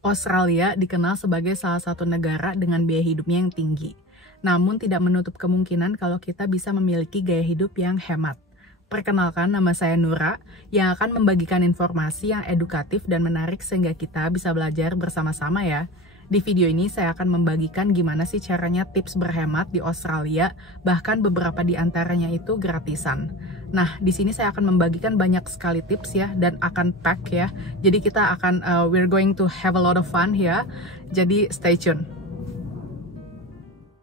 Australia dikenal sebagai salah satu negara dengan biaya hidupnya yang tinggi. Namun tidak menutup kemungkinan kalau kita bisa memiliki gaya hidup yang hemat. Perkenalkan, nama saya Nura, yang akan membagikan informasi yang edukatif dan menarik sehingga kita bisa belajar bersama-sama ya. Di video ini saya akan membagikan gimana sih caranya tips berhemat di Australia, bahkan beberapa di antaranya itu gratisan. Nah, di sini saya akan membagikan banyak sekali tips ya, dan akan pack ya. Jadi kita akan, we're going to have a lot of fun ya. Jadi stay tune.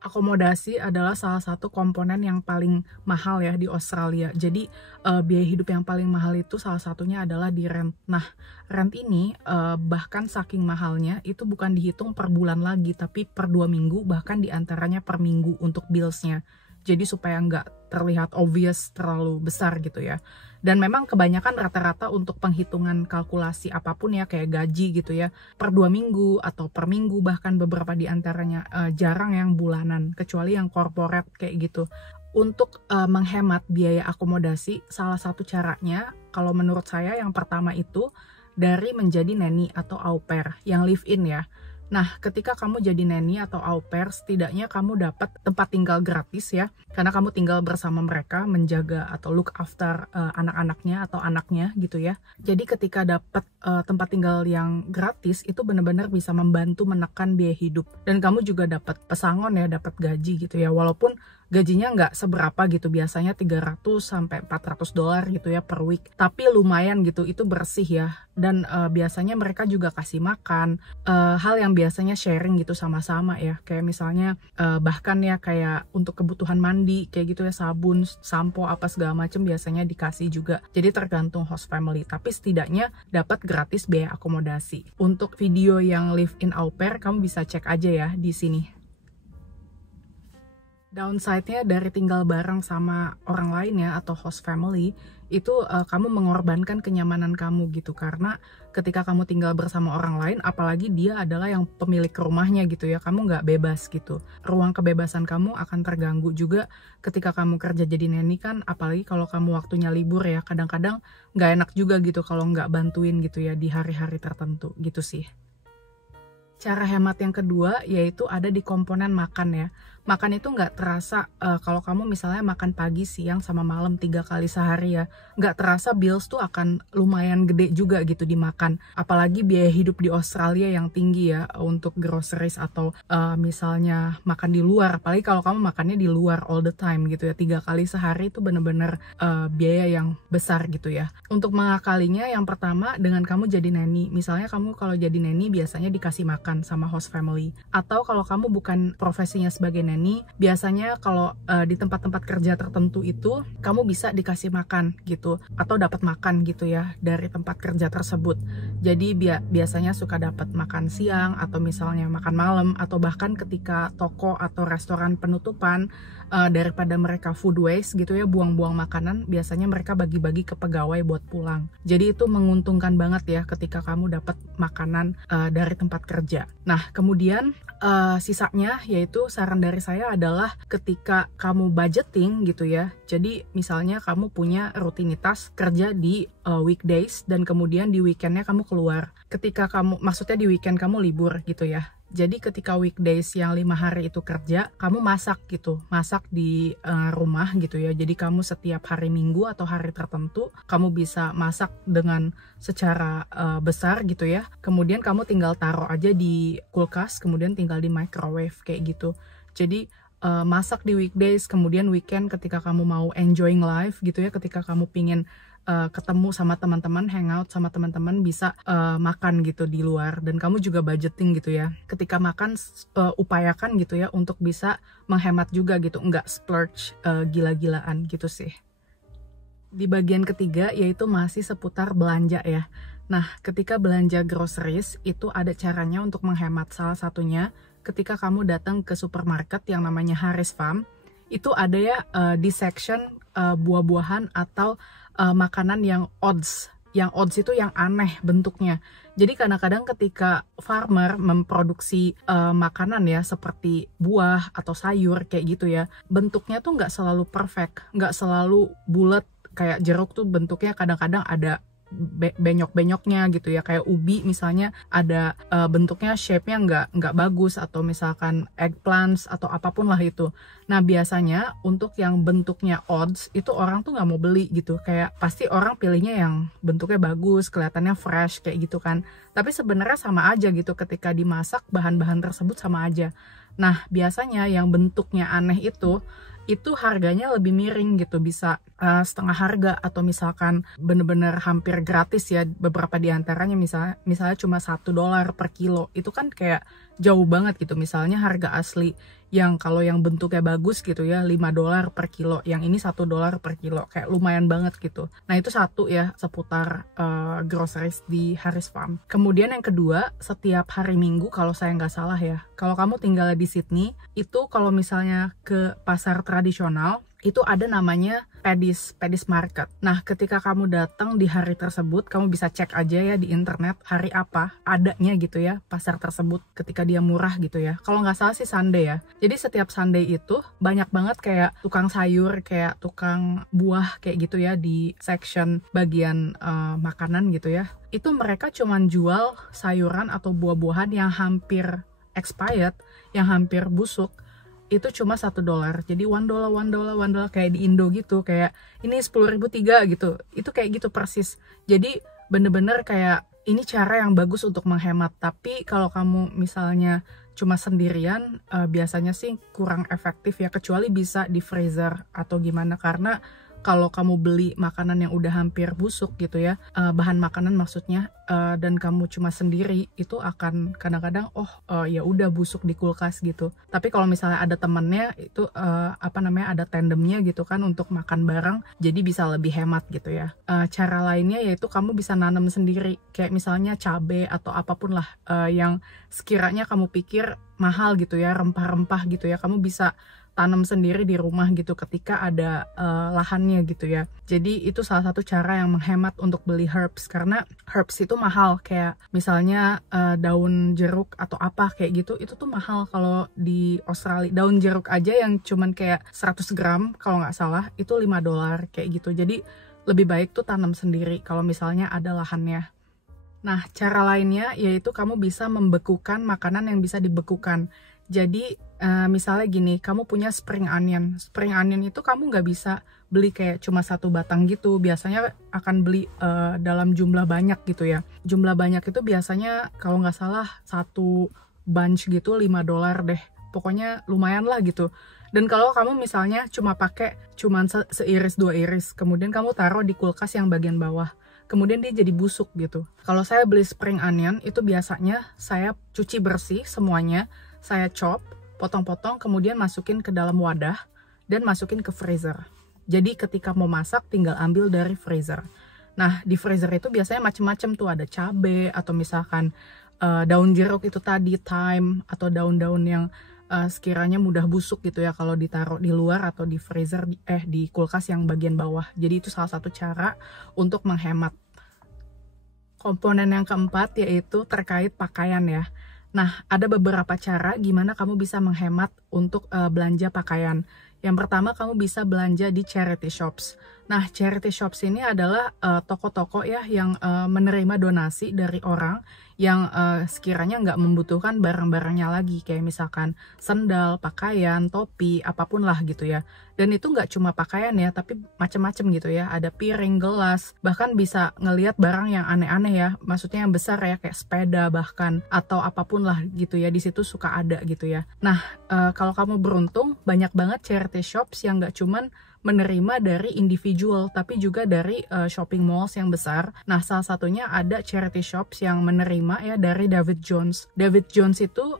Akomodasi adalah salah satu komponen yang paling mahal ya di Australia. Jadi biaya hidup yang paling mahal itu salah satunya adalah di rent. Nah, rent ini bahkan saking mahalnya itu bukan dihitung per bulan lagi, tapi per 2 minggu, bahkan diantaranya per minggu untuk bills-nya. Jadi supaya nggak terlihat obvious terlalu besar gitu ya. Dan memang kebanyakan rata-rata untuk penghitungan kalkulasi apapun ya, kayak gaji gitu ya, per 2 minggu atau per minggu, bahkan beberapa diantaranya jarang yang bulanan, kecuali yang corporate kayak gitu. Untuk menghemat biaya akomodasi, salah satu caranya kalau menurut saya yang pertama itu dari menjadi nanny atau au pair yang live in ya. Nah, ketika kamu jadi nanny atau au pair, setidaknya kamu dapat tempat tinggal gratis ya, karena kamu tinggal bersama mereka, menjaga atau look after anak-anaknya atau anaknya gitu ya. Jadi ketika dapat tempat tinggal yang gratis, itu benar-benar bisa membantu menekan biaya hidup. Dan kamu juga dapat pesangon ya, dapat gaji gitu ya, walaupun gajinya nggak seberapa gitu, biasanya 300 sampai 400 dolar gitu ya per week. Tapi lumayan gitu, itu bersih ya. Dan biasanya mereka juga kasih makan, hal yang biasanya sharing gitu sama-sama ya. Kayak misalnya bahkan ya kayak untuk kebutuhan mandi kayak gitu ya, sabun, sampo, apa segala macam biasanya dikasih juga. Jadi tergantung host family, tapi setidaknya dapat gratis biaya akomodasi. Untuk video yang live in au pair, kamu bisa cek aja ya di sini. Downside-nya dari tinggal bareng sama orang lain ya, atau host family, itu kamu mengorbankan kenyamanan kamu gitu. Karena ketika kamu tinggal bersama orang lain, apalagi dia adalah yang pemilik rumahnya gitu ya, kamu nggak bebas gitu. Ruang kebebasan kamu akan terganggu juga ketika kamu kerja jadi nanny kan, apalagi kalau kamu waktunya libur ya, kadang-kadang nggak enak juga gitu kalau nggak bantuin gitu ya di hari-hari tertentu gitu sih. Cara hemat yang kedua yaitu ada di komponen makan ya. Makan itu nggak terasa kalau kamu misalnya makan pagi, siang, sama malam 3 kali sehari ya. Nggak terasa bills tuh akan lumayan gede juga gitu dimakan. Apalagi biaya hidup di Australia yang tinggi ya untuk groceries atau misalnya makan di luar. Apalagi kalau kamu makannya di luar all the time gitu ya. 3 kali sehari itu bener-bener biaya yang besar gitu ya. Untuk mengakalinya yang pertama dengan kamu jadi nanny. Misalnya kamu kalau jadi nanny biasanya dikasih makan sama host family. Atau kalau kamu bukan profesinya sebagai nanny, biasanya kalau di tempat-tempat kerja tertentu itu kamu bisa dikasih makan gitu, atau dapat makan gitu ya dari tempat kerja tersebut. Jadi biasanya suka dapat makan siang, atau misalnya makan malam, atau bahkan ketika toko atau restoran penutupan, daripada mereka food waste gitu ya, buang-buang makanan, biasanya mereka bagi-bagi ke pegawai buat pulang. Jadi itu menguntungkan banget ya ketika kamu dapat makanan dari tempat kerja. Nah, kemudian sisanya yaitu saran dari saya adalah ketika kamu budgeting gitu ya. Jadi misalnya kamu punya rutinitas kerja di weekdays dan kemudian di weekendnya kamu keluar. Ketika kamu, maksudnya di weekend kamu libur gitu ya. Jadi ketika weekdays yang 5 hari itu kerja, kamu masak gitu, masak di rumah gitu ya. Jadi kamu setiap hari Minggu atau hari tertentu, kamu bisa masak dengan secara besar gitu ya. Kemudian kamu tinggal taruh aja di kulkas, kemudian tinggal di microwave kayak gitu. Jadi masak di weekdays, kemudian weekend ketika kamu mau enjoying life gitu ya, ketika kamu pingin ketemu sama teman-teman, hangout sama teman-teman, bisa makan gitu di luar, dan kamu juga budgeting gitu ya. Ketika makan upayakan gitu ya untuk bisa menghemat juga gitu, nggak splurge gila-gilaan gitu sih. Di bagian ketiga yaitu masih seputar belanja ya. Nah, ketika belanja groceries itu ada caranya untuk menghemat. Salah satunya ketika kamu datang ke supermarket yang namanya Harris Farm, itu ada ya di section buah-buahan atau makanan yang odds. Yang odds itu yang aneh bentuknya. Jadi kadang-kadang ketika farmer memproduksi makanan ya, seperti buah atau sayur kayak gitu ya, bentuknya tuh nggak selalu perfect, nggak selalu bulat kayak jeruk tuh bentuknya, kadang-kadang ada benyok-benyoknya gitu ya, kayak ubi misalnya ada bentuknya shape-nya nggak bagus, atau misalkan eggplants atau apapun lah itu. Nah biasanya untuk yang bentuknya odds itu orang tuh nggak mau beli gitu, kayak pasti orang pilihnya yang bentuknya bagus, kelihatannya fresh kayak gitu kan. Tapi sebenarnya sama aja gitu, ketika dimasak bahan-bahan tersebut sama aja. Nah biasanya yang bentuknya aneh itu harganya lebih miring gitu, bisa setengah harga, atau misalkan bener-bener hampir gratis ya beberapa diantaranya, misalnya cuma $1 per kilo. Itu kan kayak jauh banget gitu. Misalnya harga asli yang kalau yang bentuknya bagus gitu ya $5 per kilo, yang ini $1 per kilo, kayak lumayan banget gitu. Nah itu satu ya seputar groceries di Harris Farm. Kemudian yang kedua, setiap hari Minggu kalau saya nggak salah ya, kalau kamu tinggal di Sydney, itu kalau misalnya ke pasar tradisional itu ada namanya Paddy's Market. Nah, ketika kamu datang di hari tersebut, kamu bisa cek aja ya di internet hari apa adanya gitu ya pasar tersebut, ketika dia murah gitu ya. Kalau nggak salah sih Sunday ya. Jadi setiap Sunday itu banyak banget kayak tukang sayur, kayak tukang buah kayak gitu ya di section bagian makanan gitu ya. Itu mereka cuman jual sayuran atau buah-buahan yang hampir expired, yang hampir busuk. Itu cuma $1. Jadi $1 kayak di Indo gitu, kayak ini 10.000 3 gitu. Itu kayak gitu persis. Jadi bener-bener kayak ini cara yang bagus untuk menghemat. Tapi kalau kamu misalnya cuma sendirian, biasanya sih kurang efektif ya, kecuali bisa di freezer atau gimana, karena kalau kamu beli makanan yang udah hampir busuk gitu ya, bahan makanan maksudnya, dan kamu cuma sendiri, itu akan kadang-kadang ya udah busuk di kulkas gitu. Tapi kalau misalnya ada temennya itu ada tandemnya gitu kan untuk makan bareng, jadi bisa lebih hemat gitu ya. Cara lainnya yaitu kamu bisa nanam sendiri, kayak misalnya cabai atau apapun lah yang sekiranya kamu pikir mahal gitu ya, rempah-rempah gitu ya, kamu bisa tanam sendiri di rumah gitu ketika ada lahannya gitu ya. Jadi itu salah satu cara yang menghemat untuk beli herbs, karena herbs itu mahal, kayak misalnya daun jeruk atau apa kayak gitu, itu tuh mahal kalau di Australia. Daun jeruk aja yang cuman kayak 100 gram kalau nggak salah itu $5 kayak gitu. Jadi lebih baik tuh tanam sendiri kalau misalnya ada lahannya. Nah, cara lainnya yaitu kamu bisa membekukan makanan yang bisa dibekukan. Jadi misalnya gini, kamu punya spring onion. Spring onion itu kamu nggak bisa beli kayak cuma satu batang gitu. Biasanya akan beli dalam jumlah banyak gitu ya. Jumlah banyak itu biasanya kalau nggak salah satu bunch gitu $5 deh. Pokoknya lumayan lah gitu. Dan kalau kamu misalnya cuma pakai cuman seiris 2 iris, kemudian kamu taruh di kulkas yang bagian bawah, kemudian dia jadi busuk gitu. Kalau saya beli spring onion itu biasanya saya cuci bersih semuanya, saya chop, potong-potong, kemudian masukin ke dalam wadah dan masukin ke freezer. Jadi ketika mau masak tinggal ambil dari freezer. Nah di freezer itu biasanya macem-macem tuh, ada cabai atau misalkan daun jeruk itu tadi, thyme, atau daun-daun yang sekiranya mudah busuk gitu ya kalau ditaruh di luar atau di freezer, di kulkas yang bagian bawah. Jadi itu salah satu cara untuk menghemat. Komponen yang keempat yaitu terkait pakaian ya. Nah, ada beberapa cara gimana kamu bisa menghemat untuk belanja pakaian. Yang pertama, kamu bisa belanja di charity shops. Nah, charity shops ini adalah toko-toko ya yang menerima donasi dari orang yang sekiranya nggak membutuhkan barang-barangnya lagi, kayak misalkan sendal, pakaian, topi, apapun lah gitu ya. Dan itu nggak cuma pakaian ya, tapi macam-macam gitu ya. Ada piring, gelas, bahkan bisa ngelihat barang yang aneh-aneh ya. Maksudnya yang besar ya, kayak sepeda bahkan, atau apapun lah gitu ya. Di situ suka ada gitu ya. Nah, kalau kamu beruntung, banyak banget charity shops yang nggak cuman menerima dari individual, tapi juga dari shopping malls yang besar. Nah, salah satunya ada charity shops yang menerima ya dari David Jones. David Jones itu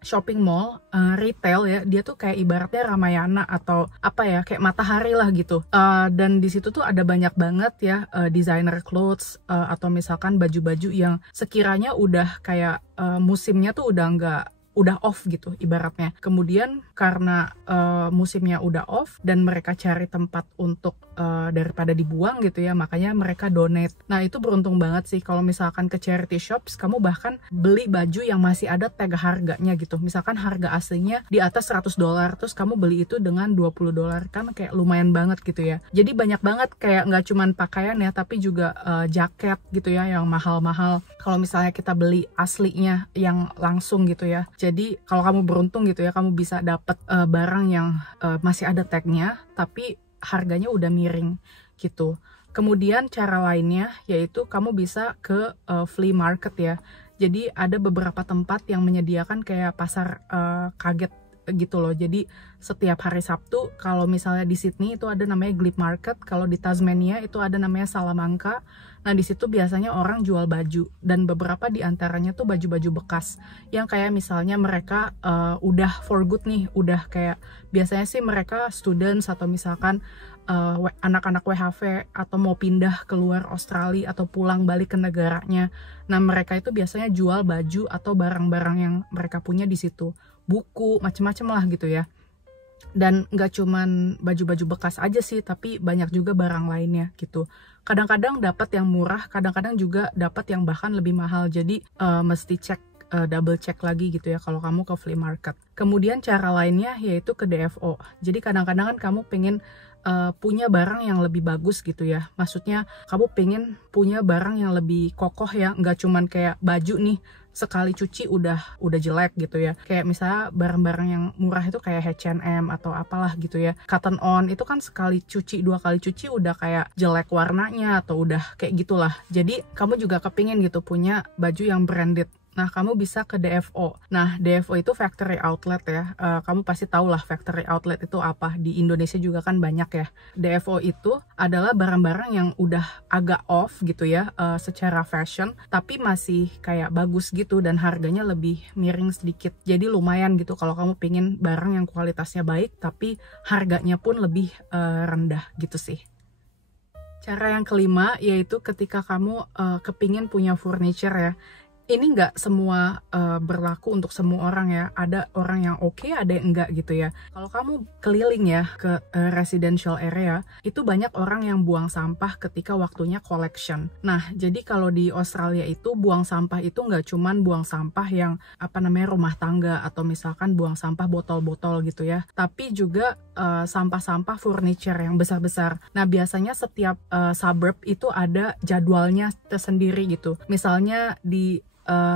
shopping mall, retail ya, dia tuh kayak ibaratnya Ramayana atau apa ya, kayak Matahari lah gitu. Dan di situ tuh ada banyak banget ya designer clothes atau misalkan baju-baju yang sekiranya udah kayak musimnya tuh udah off gitu ibaratnya. Kemudian karena musimnya udah off dan mereka cari tempat untuk daripada dibuang gitu ya, makanya mereka donate. Nah itu beruntung banget sih kalau misalkan ke charity shops kamu bahkan beli baju yang masih ada tag harganya gitu, misalkan harga aslinya di atas $100 terus kamu beli itu dengan $20, kan kayak lumayan banget gitu ya. Jadi banyak banget kayak nggak cuman pakaian ya, tapi juga jaket gitu ya yang mahal-mahal kalau misalnya kita beli aslinya yang langsung gitu ya. Jadi kalau kamu beruntung gitu ya, kamu bisa dapet barang yang masih ada tagnya tapi harganya udah miring gitu. Kemudian cara lainnya yaitu kamu bisa ke flea market ya. Jadi ada beberapa tempat yang menyediakan kayak pasar kaget gitu loh. Jadi setiap hari Sabtu kalau misalnya di Sydney itu ada namanya Glebe Market, kalau di Tasmania itu ada namanya Salamanca. Nah di situ biasanya orang jual baju dan beberapa di antaranya tuh baju-baju bekas yang kayak misalnya mereka udah for good nih, udah kayak biasanya sih mereka students atau misalkan anak-anak WHV atau mau pindah keluar Australia atau pulang balik ke negaranya. Nah mereka itu biasanya jual baju atau barang-barang yang mereka punya di situ, buku macem-macem lah gitu ya. Dan nggak cuman baju-baju bekas aja sih, tapi banyak juga barang lainnya gitu. Kadang-kadang dapat yang murah, kadang-kadang juga dapat yang bahkan lebih mahal. Jadi mesti double check lagi gitu ya kalau kamu ke flea market. Kemudian cara lainnya yaitu ke DFO. Jadi kadang-kadang kan kamu pengen punya barang yang lebih bagus gitu ya. Maksudnya kamu pengen punya barang yang lebih kokoh ya, nggak cuman kayak baju nih sekali cuci udah jelek gitu ya. Kayak misalnya barang-barang yang murah itu kayak H&M atau apalah gitu ya. Cotton On itu kan sekali cuci, 2 kali cuci udah kayak jelek warnanya atau udah kayak gitulah. Jadi kamu juga kepingin gitu punya baju yang branded. Nah, kamu bisa ke DFO. Nah, DFO itu factory outlet ya. Kamu pasti tahu lah factory outlet itu apa. Di Indonesia juga kan banyak ya. DFO itu adalah barang-barang yang udah agak off gitu ya, secara fashion, tapi masih kayak bagus gitu dan harganya lebih miring sedikit. Jadi lumayan gitu kalau kamu pingin barang yang kualitasnya baik, tapi harganya pun lebih rendah gitu sih. Cara yang kelima yaitu ketika kamu kepingin punya furniture ya. Ini nggak semua berlaku untuk semua orang ya. Ada orang yang oke, ada yang enggak gitu ya. Kalau kamu keliling ya ke residential area, itu banyak orang yang buang sampah ketika waktunya collection. Nah, jadi kalau di Australia itu buang sampah itu nggak cuman buang sampah yang rumah tangga atau misalkan buang sampah botol-botol gitu ya. Tapi juga sampah-sampah furniture yang besar-besar. Nah, biasanya setiap suburb itu ada jadwalnya tersendiri gitu. Misalnya di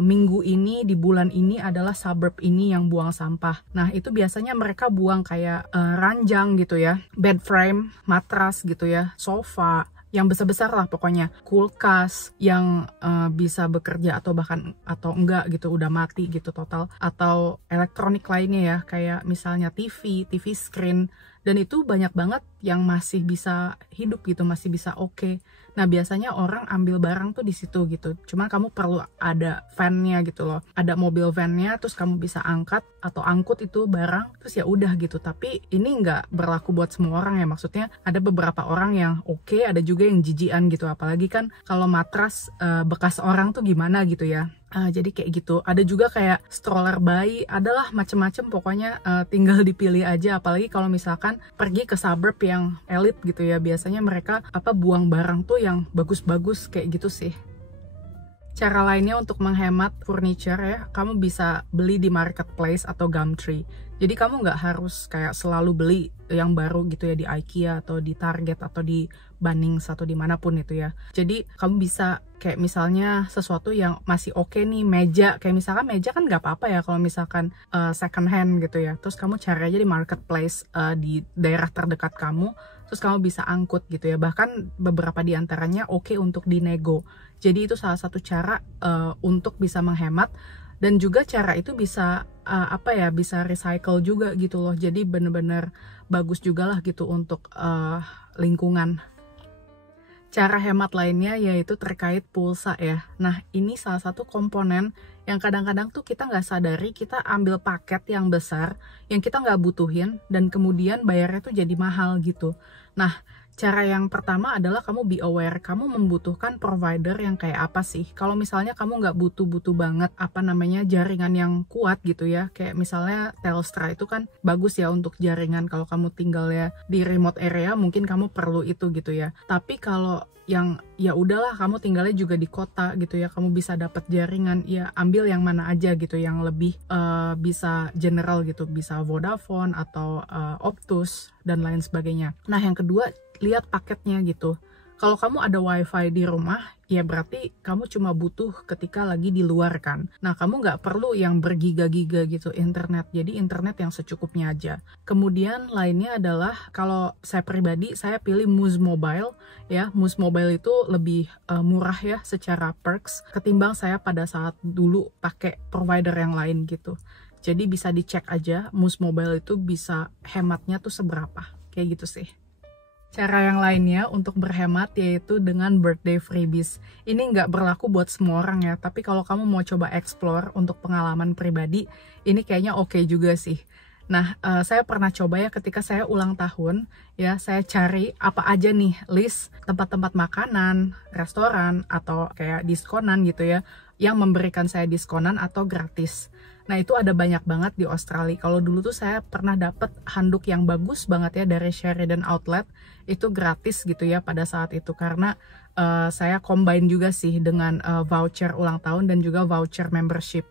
minggu ini, di bulan ini adalah suburb ini yang buang sampah. Nah itu biasanya mereka buang kayak ranjang gitu ya, bed frame, matras gitu ya, sofa yang besar-besar lah pokoknya, kulkas yang bisa bekerja atau bahkan atau enggak gitu, udah mati gitu total, atau elektronik lainnya ya kayak misalnya TV screen. Dan itu banyak banget yang masih bisa hidup gitu, masih bisa oke. Nah biasanya orang ambil barang tuh di situ gitu. Cuma kamu perlu ada van-nya gitu loh. Ada mobil van-nya, terus kamu bisa angkat atau angkut itu barang, terus ya udah gitu. Tapi ini nggak berlaku buat semua orang ya. Maksudnya ada beberapa orang yang oke, ada juga yang jijian gitu. Apalagi kan kalau matras bekas orang tuh gimana gitu ya. Jadi kayak gitu. Ada juga kayak stroller bayi, adalah macem-macem pokoknya, tinggal dipilih aja. Apalagi kalau misalkan pergi ke suburb yang elit gitu ya, biasanya mereka buang barang tuh yang bagus-bagus kayak gitu sih. Cara lainnya untuk menghemat furniture ya, kamu bisa beli di marketplace atau Gumtree. Jadi kamu nggak harus kayak selalu beli yang baru gitu ya di IKEA atau di Target atau di Bunnings atau dimanapun itu ya. Jadi kamu bisa kayak misalnya sesuatu yang masih oke nih, meja. Kayak misalkan meja kan nggak apa-apa ya kalau misalkan second hand gitu ya. Terus kamu cari aja di marketplace di daerah terdekat kamu. Terus kamu bisa angkut gitu ya. Bahkan beberapa di antaranya oke untuk dinego. Jadi itu salah satu cara untuk bisa menghemat. Dan juga cara itu bisa bisa recycle juga gitu loh. Jadi bener-bener bagus juga lah gitu untuk lingkungan. Cara hemat lainnya yaitu terkait pulsa ya. Nah ini salah satu komponen yang kadang-kadang tuh kita nggak sadari, kita ambil paket yang besar yang kita nggak butuhin dan kemudian bayarnya tuh jadi mahal gitu. Nah Cara yang pertama adalah kamu be aware, kamu membutuhkan provider yang kayak apa sih. Kalau misalnya kamu nggak butuh-butuh banget jaringan yang kuat gitu ya, kayak misalnya Telstra itu kan bagus ya untuk jaringan. Kalau kamu tinggal ya di remote area mungkin kamu perlu itu gitu ya. Tapi kalau yang ya udahlah kamu tinggalnya juga di kota gitu ya, kamu bisa dapat jaringan, ya ambil yang mana aja gitu, yang lebih bisa general gitu, bisa Vodafone atau Optus dan lain sebagainya. Nah yang kedua, lihat paketnya gitu. Kalau kamu ada wifi di rumah, ya berarti kamu cuma butuh ketika lagi di luar kan. Nah, kamu nggak perlu yang bergiga-giga gitu internet. Jadi internet yang secukupnya aja. Kemudian lainnya adalah, kalau saya pribadi, saya pilih Muse Mobile. Ya, Muse Mobile itu lebih murah ya secara perks ketimbang saya pada saat dulu pakai provider yang lain gitu. Jadi bisa dicek aja Muse Mobile itu bisa hematnya tuh seberapa. Kayak gitu sih. Cara yang lainnya untuk berhemat yaitu dengan birthday freebies. Ini nggak berlaku buat semua orang ya, tapi kalau kamu mau coba explore untuk pengalaman pribadi, ini kayaknya oke juga sih. Nah, saya pernah coba ya ketika saya ulang tahun, ya saya cari apa aja nih list tempat-tempat makanan, restoran, atau kayak diskonan gitu ya, yang memberikan saya diskonan atau gratis. Nah itu ada banyak banget di Australia. Kalau dulu tuh saya pernah dapet handuk yang bagus banget ya dari Sheridan Outlet, itu gratis gitu ya pada saat itu, karena saya combine juga sih dengan voucher ulang tahun dan juga voucher membership.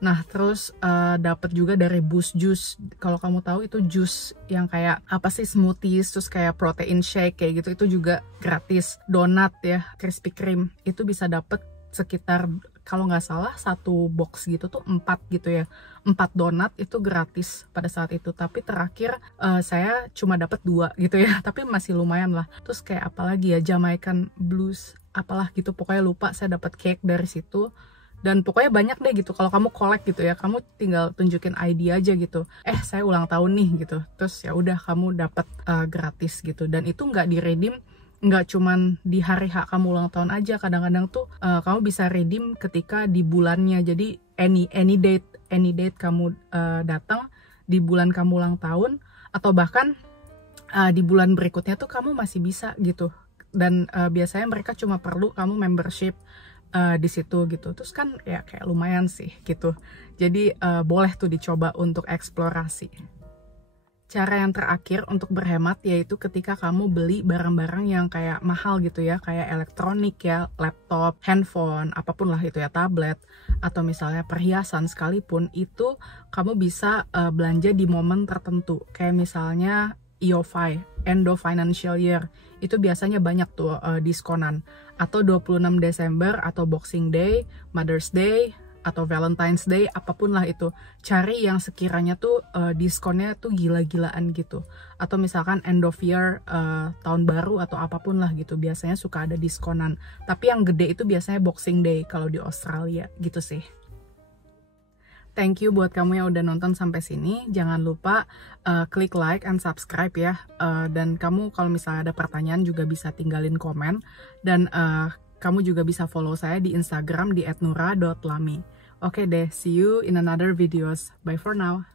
Nah terus dapat juga dari Boost Juice. Kalau kamu tahu itu jus yang kayak apa sih, smoothies, terus kayak protein shake kayak gitu, itu juga gratis. Donat ya, Krispy Kreme, itu bisa dapet sekitar, kalau nggak salah satu box gitu tuh 4 gitu ya, 4 donat itu gratis pada saat itu. Tapi terakhir saya cuma dapat 2 gitu ya, tapi masih lumayan lah. Terus kayak apalagi ya, Jamaican Blues apalah gitu, pokoknya lupa. Saya dapat cake dari situ. Dan pokoknya banyak deh gitu. Kalau kamu collect gitu ya, kamu tinggal tunjukin ID aja gitu, saya ulang tahun nih gitu, terus ya udah kamu dapat gratis gitu. Dan itu nggak di redeem, nggak cuman di hari hak kamu ulang tahun aja. Kadang-kadang tuh kamu bisa redeem ketika di bulannya. Jadi any date kamu datang di bulan kamu ulang tahun, atau bahkan di bulan berikutnya tuh kamu masih bisa gitu. Dan biasanya mereka cuma perlu kamu membership di situ gitu. Terus kan ya kayak lumayan sih gitu. Jadi boleh tuh dicoba untuk eksplorasi. Cara yang terakhir untuk berhemat yaitu ketika kamu beli barang-barang yang kayak mahal gitu ya, kayak elektronik ya, laptop, handphone, apapun lah itu ya, tablet, atau misalnya perhiasan sekalipun, itu kamu bisa belanja di momen tertentu. Kayak misalnya EOFI, End of Financial Year, itu biasanya banyak tuh diskonan. Atau 26 Desember, atau Boxing Day, Mother's Day, atau Valentine's Day, apapun lah itu. Cari yang sekiranya tuh diskonnya tuh gila-gilaan gitu. Atau misalkan end of year, tahun baru atau apapun lah gitu, biasanya suka ada diskonan. Tapi yang gede itu biasanya Boxing Day kalau di Australia gitu sih. Thank you buat kamu yang udah nonton sampai sini. Jangan lupa klik like and subscribe ya. Dan kamu kalau misalnya ada pertanyaan juga bisa tinggalin komen. Dan kamu juga bisa follow saya di Instagram di @nura.lami. Oke deh, see you in another videos. Bye for now.